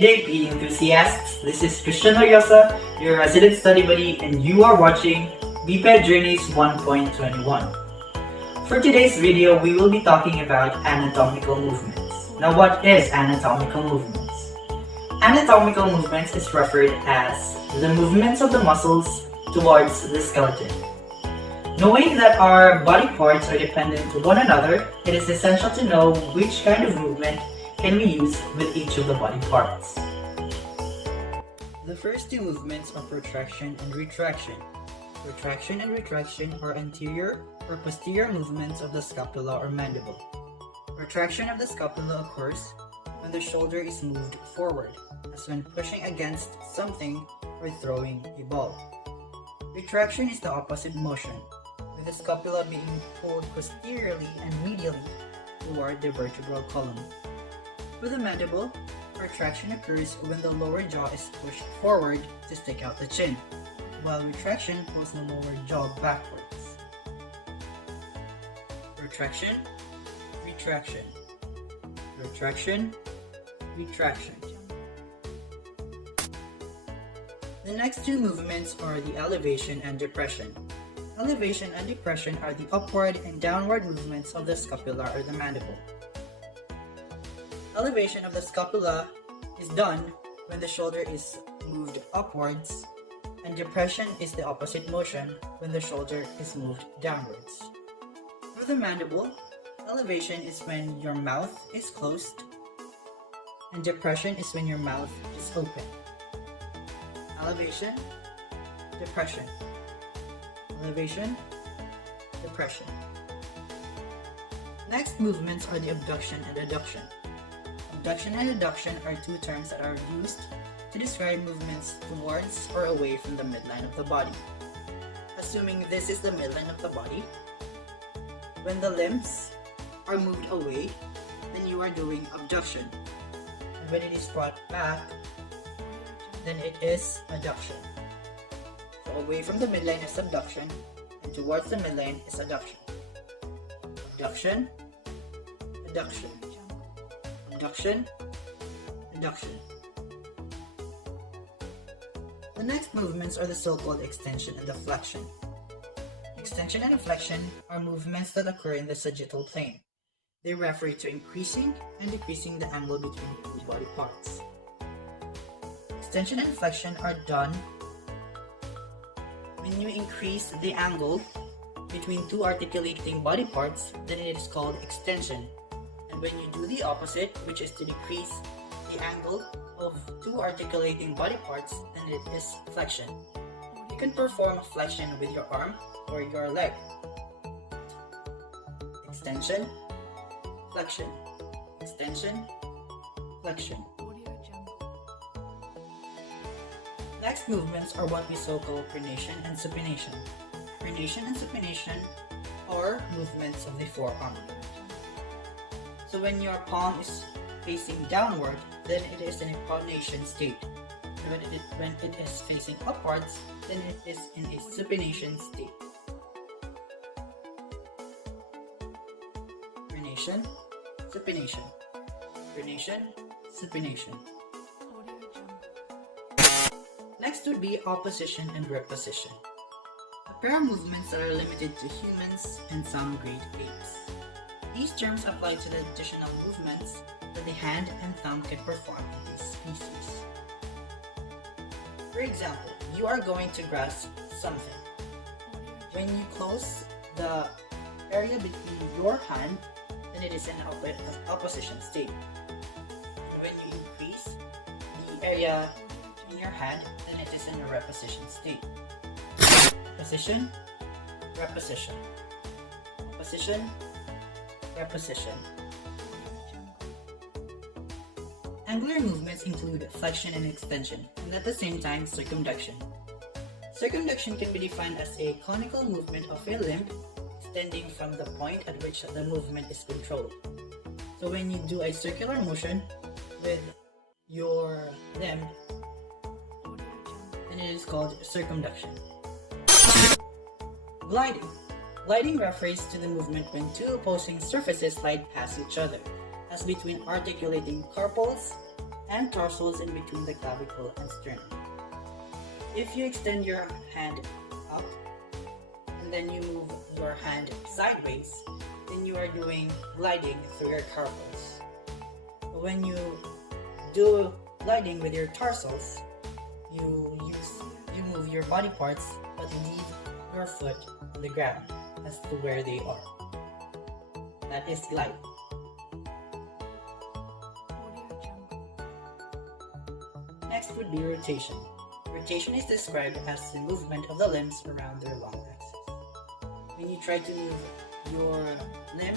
Good day, PE enthusiasts. This is Lariosa, your resident study buddy, and you are watching BPED Journeys 1.21. For today's video, we will be talking about anatomical movements. Now, what is anatomical movements? Anatomical movements is referred as the movements of the muscles towards the skeleton. Knowing that our body parts are dependent to one another, it is essential to know which kind of movement can we use with each of the body parts. The first two movements are protraction and retraction. Protraction and retraction are anterior or posterior movements of the scapula or mandible. Protraction of the scapula occurs when the shoulder is moved forward, as when pushing against something or throwing a ball. Retraction is the opposite motion, with the scapula being pulled posteriorly and medially toward the vertebral column. With the mandible, protraction occurs when the lower jaw is pushed forward to stick out the chin, while retraction pulls the lower jaw backwards. Protraction, retraction, protraction, retraction. The next two movements are the elevation and depression. Elevation and depression are the upward and downward movements of the scapula or the mandible. Elevation of the scapula is done when the shoulder is moved upwards, and depression is the opposite motion when the shoulder is moved downwards. For the mandible, elevation is when your mouth is closed, and depression is when your mouth is open. Elevation, depression. Elevation, depression. Next movements are the abduction and adduction. Abduction and adduction are two terms that are used to describe movements towards or away from the midline of the body. Assuming this is the midline of the body, when the limbs are moved away, then you are doing abduction. And when it is brought back, then it is adduction. So away from the midline is abduction, and towards the midline is adduction. Abduction, adduction. Abduction, adduction. The next movements are the so-called extension and deflection. Extension and deflection are movements that occur in the sagittal plane. They refer to increasing and decreasing the angle between two body parts. Extension and deflection are done when you increase the angle between two articulating body parts, then it is called extension. And when you do the opposite, which is to decrease the angle of two articulating body parts, then it is flexion. You can perform a flexion with your arm or your leg. Extension, flexion, extension, flexion. Next movements are what we so-call pronation and supination. Pronation and supination are movements of the forearm. So when your palm is facing downward, then it is in a pronation state. And when it is facing upwards, then it is in a supination state. Pronation, supination. Pronation, supination. Next would be opposition and reposition. A pair of movements that are limited to humans and some great apes. These terms apply to the additional movements that the hand and thumb can perform in this species. For example, you are going to grasp something. When you close the area between your hand, then it is in opposition state. And when you increase the area in your hand, then it is in a reposition state. Position, reposition. Opposition, reposition. Angular movements include flexion and extension, and at the same time circumduction. Circumduction can be defined as a conical movement of a limb extending from the point at which the movement is controlled. So when you do a circular motion with your limb, then it is called circumduction. Gliding. Gliding refers to the movement when two opposing surfaces slide past each other, as between articulating carpals and tarsals in between the clavicle and sternum. If you extend your hand up and then you move your hand sideways, then you are doing gliding through your carpals. When you do gliding with your tarsals, you move your body parts but leave your foot on the ground as to where they are. That is glide. Next would be rotation. Rotation is described as the movement of the limbs around their long axis. When you try to move your limb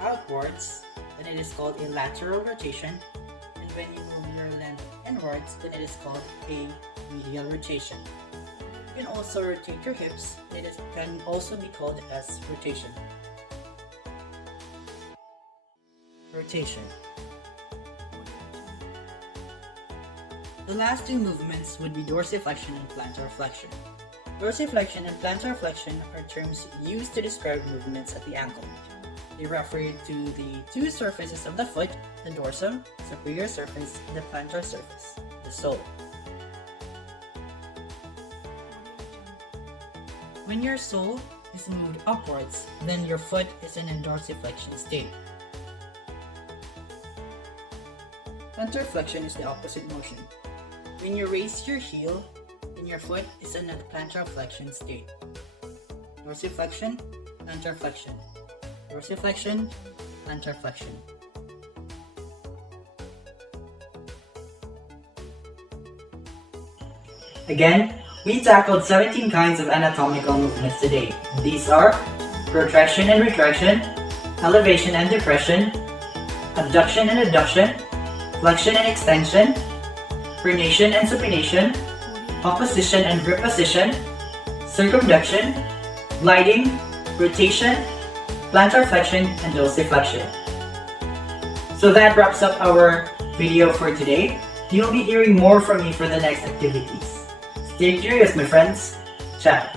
outwards, then it is called a lateral rotation, and when you move your limb inwards, then it is called a medial rotation. You can also rotate your hips, and it can also be called as rotation. Rotation. The last two movements would be dorsiflexion and plantar flexion. Dorsiflexion and plantar flexion are terms used to describe movements at the ankle. They refer to the two surfaces of the foot, the dorsum, superior surface, and the plantar surface, the sole. When your sole is moved upwards, then your foot is in a dorsiflexion state. Plantar flexion is the opposite motion. When you raise your heel, then your foot is in a plantar flexion state. Dorsiflexion, plantar flexion. Dorsiflexion, plantar flexion. Again, we tackled 17 kinds of anatomical movements today. These are protraction and retraction, elevation and depression, abduction and adduction, flexion and extension, pronation and supination, opposition and grip position, circumduction, gliding, rotation, plantar flexion, and dorsiflexion. So that wraps up our video for today. You'll be hearing more from me for the next activities. Stay curious, my friends. Ciao.